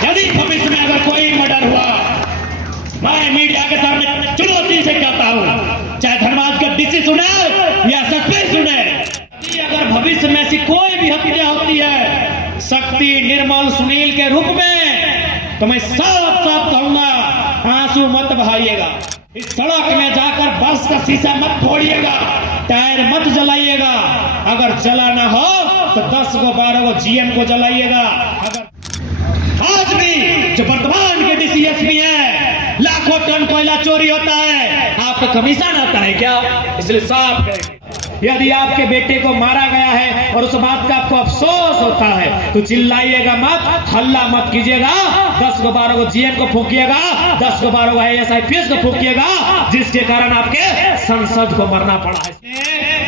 यदि भविष्य में अगर कोई मर्डर हुआ, मैं मीडिया के सामने चुनौती से कहता हूं, चाहे धनबाद का डीसी सुने या एसएसपी सुने, यदि अगर भविष्य में ऐसी कोई भी हत्या होती है शक्ति, निर्मल, सुनील के रूप में, तो मैं साफ साफ कहूंगा, आंसू मत बहाइएगा। इस सड़क में जाकर बस का शीशा मत फोड़िएगा, टायर मत जलाइएगा। अगर जलाना हो तो 10 को 12 को जीएम को जलाइएगा। अगर आज भी जो वर्तमान के डीसीएसपी है, लाखों टन कोयला चोरी होता है, आपका कमीशन आता है क्या? इसलिए साफ करेंगे, यदि आपके बेटे को मारा गया है और उस बात का आपको अफसोस होता है तो चिल्लाइएगा मत, हल्ला मत कीजिएगा। 10 को 12 को जीएम को फूकिएगा, 10 को 12 को आईएएस आईपीएस को फूकिएगा, जिसके कारण आपके संसद को मरना पड़ा है।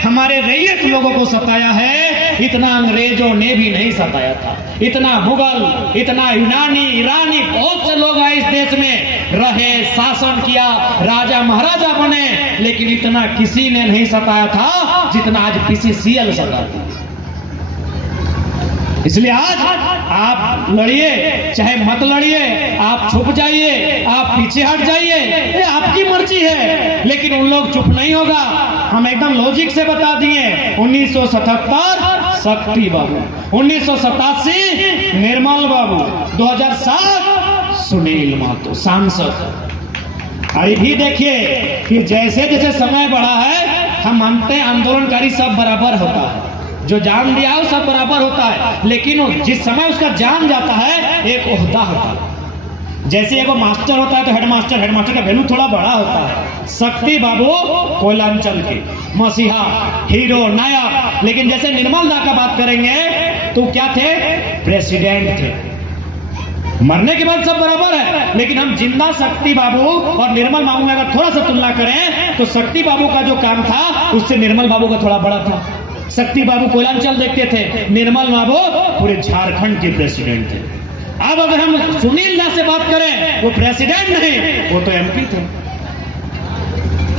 हमारे रैयत लोगों को सताया है, इतना अंग्रेजों ने भी नहीं सताया था। इतना मुगल, इतना यूनानी, ईरानी, बहुत से लोग आए इस देश में, रहे, शासन किया, राजा महाराजा बने, लेकिन इतना किसी ने नहीं सताया था जितना आज पीसीसीएल सताती है। इसलिए आज आप लड़िए, चाहे मत लड़िए, आप छुप जाइए, आप पीछे हट जाइए, ये आपकी मर्जी है, लेकिन उन लोग चुप नहीं होगा। हम एकदम लॉजिक से बता दिए, 1977 शक्ति बाबू, 1987 निर्मल बाबू, 2007 सुनील महतो सांसद। अरे भी देखिए कि जैसे जैसे समय बढ़ा है, हम मानते हैं आंदोलनकारी सब बराबर होता है, जो जान दिया है सब बराबर होता है, लेकिन जिस समय उसका जान जाता है एक ओहदा होता है। जैसे एगो मास्टर होता है तो हेडमास्टर का वैल्यू थोड़ा बड़ा होता है। शक्ति बाबू कोयलांचल के मसीहा, हीरो, नायक, लेकिन जैसे निर्मल दा का बात करेंगे तो क्या थे? प्रेसिडेंट थे। मरने के बाद सब बराबर है, लेकिन हम जिंदा शक्ति बाबू और निर्मल बाबू में अगर थोड़ा सा तुलना करें तो शक्ति बाबू का जो काम था उससे निर्मल बाबू का थोड़ा बड़ा था। शक्ति बाबू कोयलांचल देखते थे, निर्मल बाबू पूरे झारखंड के प्रेसिडेंट थे। अब अगर हम सुनील दा से बात करें, वो प्रेसिडेंट नहीं, वो तो एमपी थे।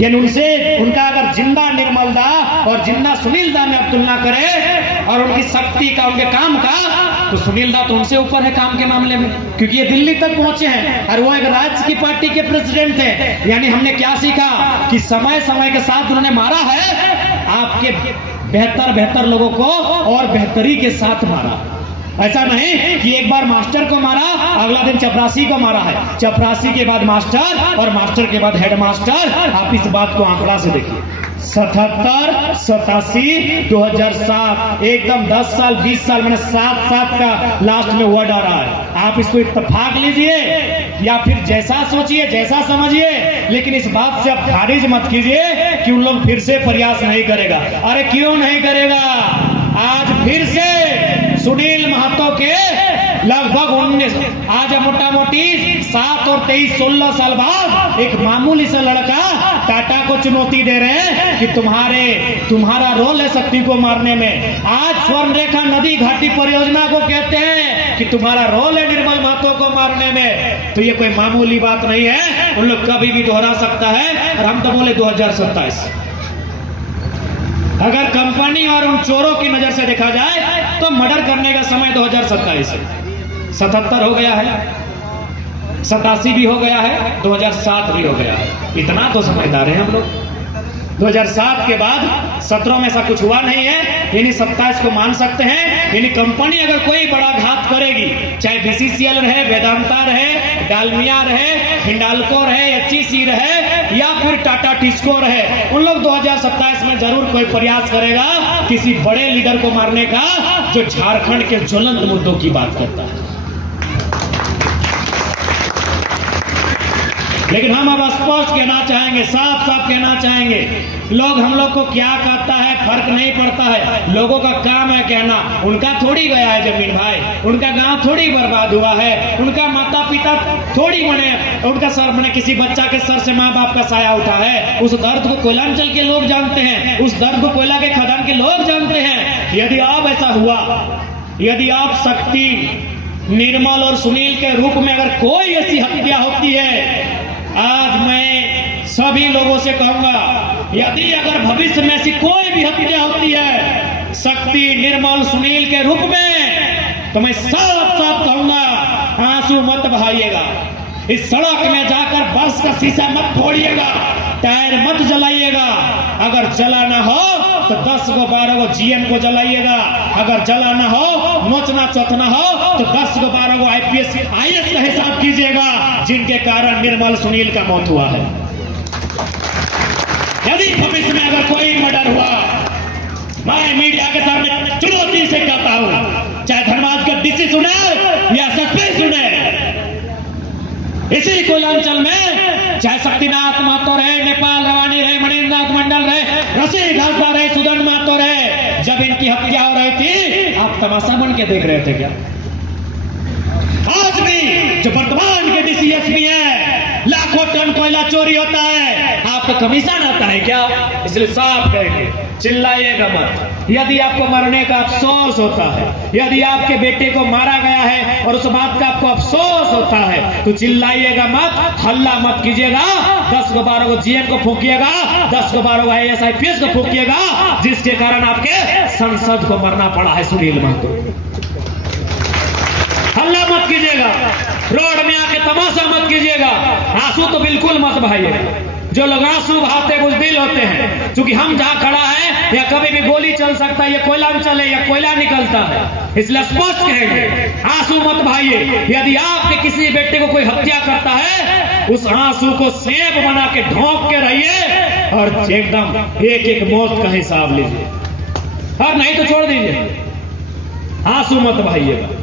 यानी उनसे, उनका अगर जिंदा निर्मल दा और जिंदा सुनील दा में आप तुलना करें और उनकी शक्ति का, उनके काम का, तो सुनील दा तो उनसे ऊपर है काम के मामले में, क्योंकि ये दिल्ली तक पहुंचे हैं और वो एक राज्य की पार्टी के प्रेसिडेंट थे। यानी हमने क्या सीखा कि समय समय के साथ उन्होंने मारा है आपके बेहतर लोगों को और बेहतरी के साथ मारा। ऐसा नहीं कि एक बार मास्टर को मारा, अगला दिन चपरासी को मारा है, चपरासी के बाद मास्टर और मास्टर के बाद हेडमास्टर। आप इस बात को आंकड़ा से देखिए, 77, 87, 2007, एकदम 10 साल 20 साल, मैंने 7 का लास्ट में वर्ड आ रहा है। आप इसको इत्तेफाक लीजिए या फिर जैसा सोचिए, जैसा समझिए, लेकिन इस बात से आप खारिज मत कीजिए कि उन लोग फिर से प्रयास नहीं करेगा। अरे क्यों नहीं करेगा? आज फिर से सुनील महतो के लगभग 19, आज मोटा मोटी 7 और 23, 16 साल बाद एक मामूली सा लड़का टाटा को चुनौती दे रहे हैं कि तुम्हारा रोल है शक्ति को मारने में। आज स्वर्णरेखा नदी घाटी परियोजना को कहते हैं कि तुम्हारा रोल है निर्मल महतो को मारने में। तो ये कोई मामूली बात नहीं है, उन लोग कभी भी दोहरा सकता है। और हम तो बोले 2027, अगर कंपनी और उन चोरों की नजर से देखा जाए तो मर्डर करने का समय 2027 है। 77 हो गया है, 87 भी हो गया है, 2007 भी हो गया है। इतना तो समझदार है हम लोग। 2007 के बाद 17 में ऐसा कुछ हुआ नहीं है, यानी 27 को मान सकते हैं। यानी कंपनी अगर कोई बड़ा घात करेगी, चाहे बीसीसीएल रहे, वेदांता रहे, डालमिया रहे, हिंडाल्को रहे, एचईसी रहे या फिर टाटा टिस्को रहे, उन लोग 2027 में जरूर कोई प्रयास करेगा किसी बड़े लीडर को मारने का जो झारखंड के ज्वलंत मुद्दों की बात करता है। लेकिन हम अब स्पष्ट कहना चाहेंगे, साफ साफ कहना चाहेंगे, लोग हम लोग को क्या कहता है फर्क नहीं पड़ता है। लोगों का काम है कहना, उनका थोड़ी गया है जमीन भाई, उनका गांव थोड़ी बर्बाद हुआ है, उनका माता पिता थोड़ी बने, उनका सर बने, किसी बच्चा के सर से माँ बाप का साया उठा है। उस दर्द को कोयलांचल के लोग जानते हैं, उस दर्द को कोयला के खदान के लोग जानते हैं। यदि अब ऐसा हुआ, यदि आप शक्ति, निर्मल और सुनील के रूप में अगर कोई ऐसी हत्या होती है, आज मैं सभी लोगों से कहूंगा, यदि अगर भविष्य में ऐसी कोई भी हत्या होती है शक्ति, निर्मल, सुनील के रूप में, तो मैं साफ साफ कहूंगा आंसू मत बहाइएगा, इस सड़क में जाकर बस का शीशा मत फोड़िएगा, टायर मत जलाइएगा। अगर जलाना हो तो 10 को 12 को जीएम को जलाइएगा, अगर जलाना हो नोचना चोचना हो तो 10 को 12 को आईपीएस आईएएस का हिसाब कीजिएगा, जिनके कारण निर्मल सुनील का मौत हुआ है। यदि भविष्य में अगर कोई मर्डर हुआ, मैं मीडिया के सामने चुनौती से कहता हूं, चाहे धनबाद का डीसी सुने या एसएसपी सुने, इसी कोयलांचल में चाहे शक्तिनाथ महतो रहे, नेपाल रवानी रहे, मणिन्द्रनाथ मंडल रहे, रशीद हाजदा रहे, सुदन महतो रहे, जब इनकी हत्या हो रही थी आप तमाशा बन के देख रहे थे क्या? आज भी जो वर्तमान के डीसीएसपी है, लाखों टन कोयला चोरी होता है, आपका कमीशन आता है क्या? इसलिए साफ कहेंगे, चिल्लाइएगा मत। यदि आपको मरने का अफसोस होता है, यदि आपके बेटे को मारा गया है और उस बात का आपको अफसोस होता है, तो चिल्लाइएगा मत, हल्ला मत कीजिएगा। 10 को 12 को जीएम को फूकिएगा, 10 को 12 को आईएएस आईपीएस को फूकिएगा, जिसके कारण आपके संसद को मरना पड़ा है सुनील महतो। हल्ला मत कीजिएगा, रोड में आके तमाशा मत कीजिएगा, आंसू तो बिल्कुल मत बहाइएगा। जो लोग आंसू बहाते बुजदिल होते हैं, क्योंकि हम जहां खड़ा है या कभी भी गोली चल सकता है, ये कोयलांचल है या कोयला निकलता है, इसलिए स्पष्ट कहेंगे, आंसू मत बहाइए। यदि आपके किसी बेटे को कोई हत्या करता है, उस आंसू को सेब बना के ढोंक के रहिए और एकदम एक एक मौत का हिसाब लीजिए, और नहीं तो छोड़ दीजिए। आंसू मत बहाइएगा।